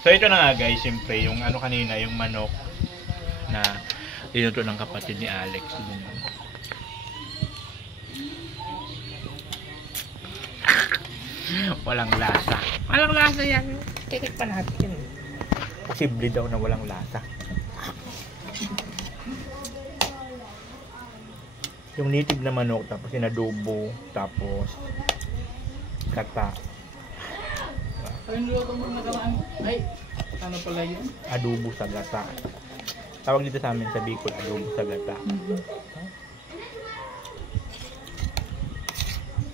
So ito na nga guys, siyempre yung ano kanina, yung manok na linuto ng kapatid ni Alex. Walang lasa. Walang lasa yan. Kikit pa natin. Posible daw na walang lasa. Yung native na manok, tapos inadobo, tapos kata. Ayun luto mo nakaraan. Ay, ano pala yun? Adobo sa gata. Tawag dito sa amin sa Bicol, adobo sa gata.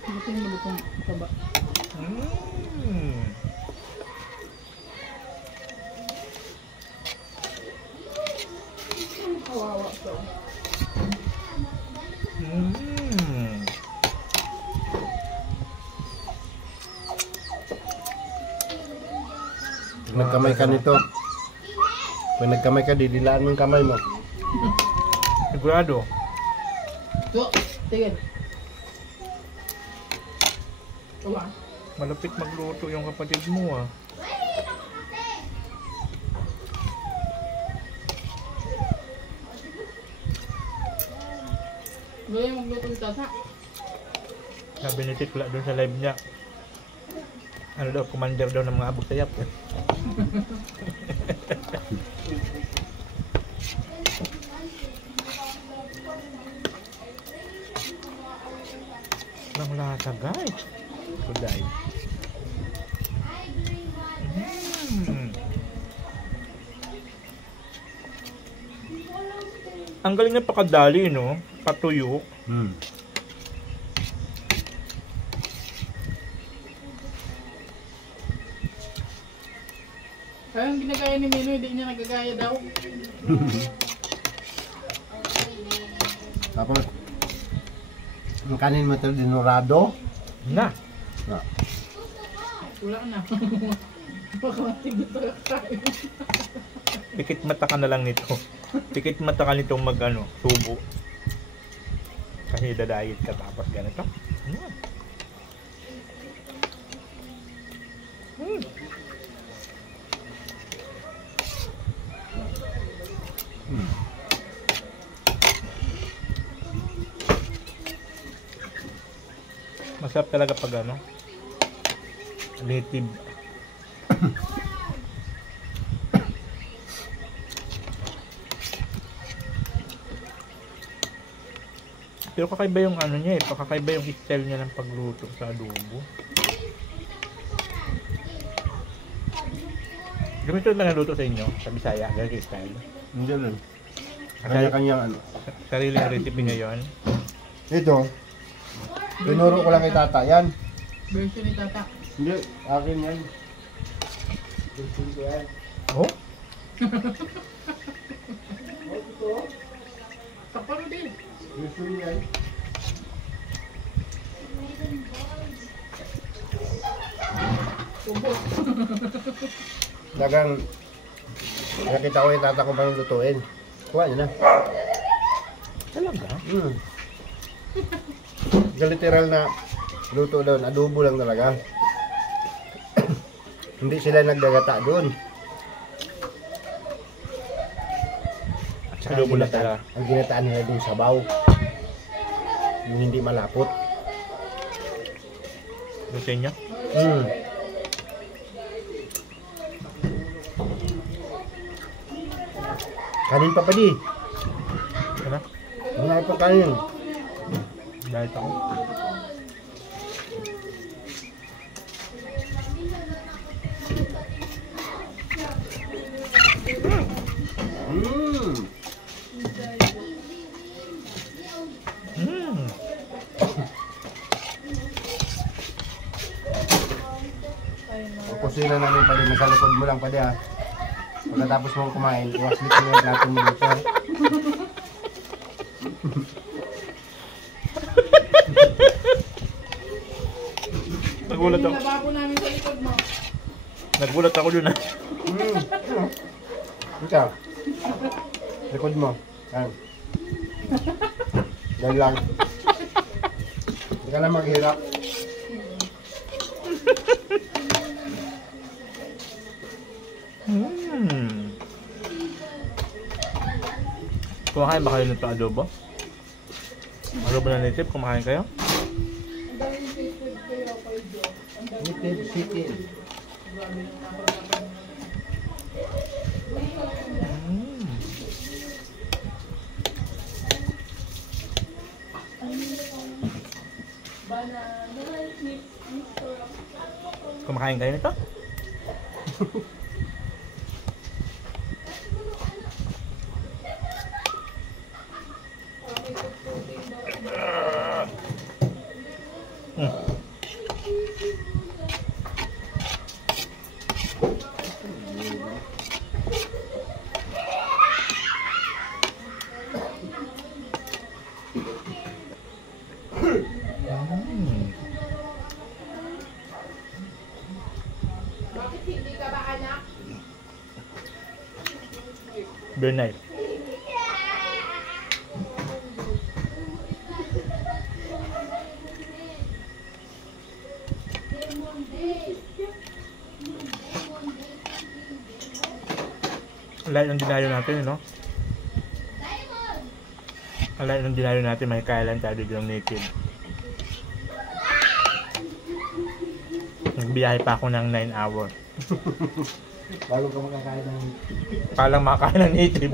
Ito yung lutong taba. Kawawa to. Nagkamay ka nito. Pag nagkamay ka, didilaan mo yung kamay mo. Sigurado. So, tingin. Tawa. Malapit magluto yung kapatid mo ah. Gaya magluto ng tata. Sabi ni Tikla doon sa live niya. Ano daw, commander daw ng mga abog sayap. Ang lasa guys. Kuday. Ang galing na pakadali, no? Patuyo. Kaya ang ginagaya ni Mino, hindi niya nagagaya daw. Tapos, ang kanin mo ito, dinurado. Na. Na. Wala na. Baka matigito kain. Pikit mata ka na lang nito. Pikit mata ka nitong mag ano, subo. Kasi dadayit ka tapos ganito. Masarap talaga pag ano, native. Pero kakaiba yung ano niya eh, kakaiba yung style niya ng pagluto sa adobo. Ganito na naluto sa inyo, sa Bisaya, ganito yung style. Hindi rin. Kanya-kanyang ano. Sariling recipe niya yun. Ito, tinuro ko lang kay tata yan. Version ni tata. Hindi, akin yan. Version ko yan. Oh? Kapalo din. Version yan. Tumbot. Dagang, nakita ko yung tata ko paano lutuin. Kuha niya na. Talaga? Literal na luto doon, adobo lang talaga. Hindi sila nagdagata doon. Adobo lang talaga. Ang ginataan nila doon sabaw. Yung hindi malapot. Gusto niya? Kanin pa di. Ano? Ano pa kanin? Dahil ako. Kusina namin pa din. Nasa likod mo lang pa di ha. Pagkatapos mong kumain, iwaslit mo yung plato mo dito. Nagulat ako. Lababo namin sa likod mo. Nagulat ako dun ah. Ikaw. Likod mo. Yan. Yan lang. Hindi ka na maghirap. Kumakain ba kayo nito adobo? Adobo na native, kumakain kayo? Native chicken. Kumakain kayo nito? Bakit hindi ka ba anak? Very nice. Ang lahat ng dinayo natin, no? Ang lahat ng dinayo natin, may kailan tayo ng native. Nagbiyahe pa ako ng 9 hours. Bago ka makakain ng... Palang makakain ng native.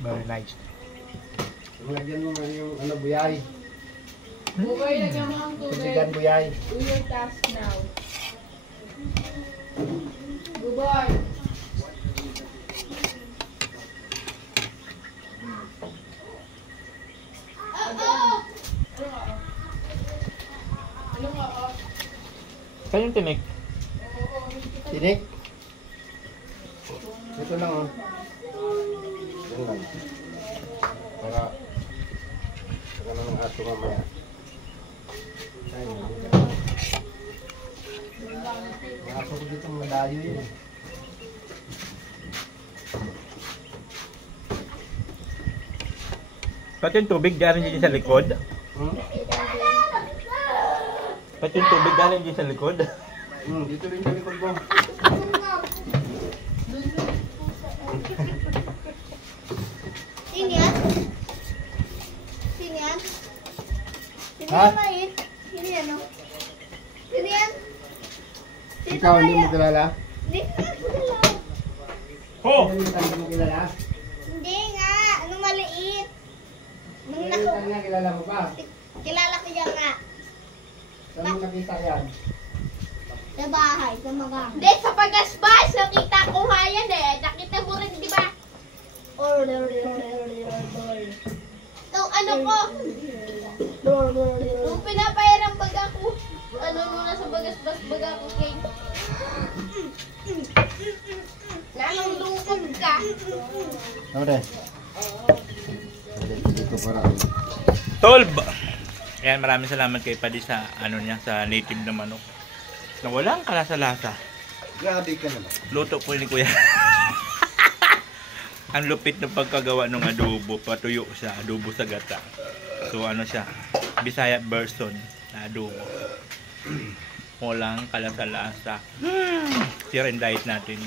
Very nice. Lagyan mo nga yung ano, buyay. Bukay na naman ang tubig. Tubigan buyay. Do your task now. Goodbye. Ano nga? Saan yung tinik? Tinik. Ito lang oh. Yan lang. Para na ng aso mamaya. Ayun. Mga aso ko dito malayo yun. Pati yung tubig galing dyan sa likod. Pati yung tubig galing dyan sa likod. Dito rin sa likod mo. Sino yan? Sino yan? Sino Ha? yan, Mait? Sino yan, no? Sino yan? Sino Ikaw hindi mo kaya? kilala? Hindi ko na kilala. Ho! Hindi mo kilala? Hindi nga. Ano maliit? Nung Hindi naku... nga kilala mo ba? Kilala ko yan nga. Saan mo nakita yan? Sa bahay, sa magang. Hindi, sa pagasbas, nakita ko nga yan eh. Nakita mo rin, di ba? Nung ano ko, nung pinapayarang baga ko, ano nung nasa bagasbas baga ko kay... Lalong lungkot ka. Ano rin? Dito para. Tolb! Ayan, maraming salamat kay Paddy sa ano niya, sa native na manok. Na walang kalasa-lasa. Grabe ka naman. Luto po ni Kuya. Ang lupit ng pagkagawa ng adobo, patuyo siya, adobo sa gata. So ano siya, Bisaya version na adobo. Walang kalasa-lasa. Share and diet natin.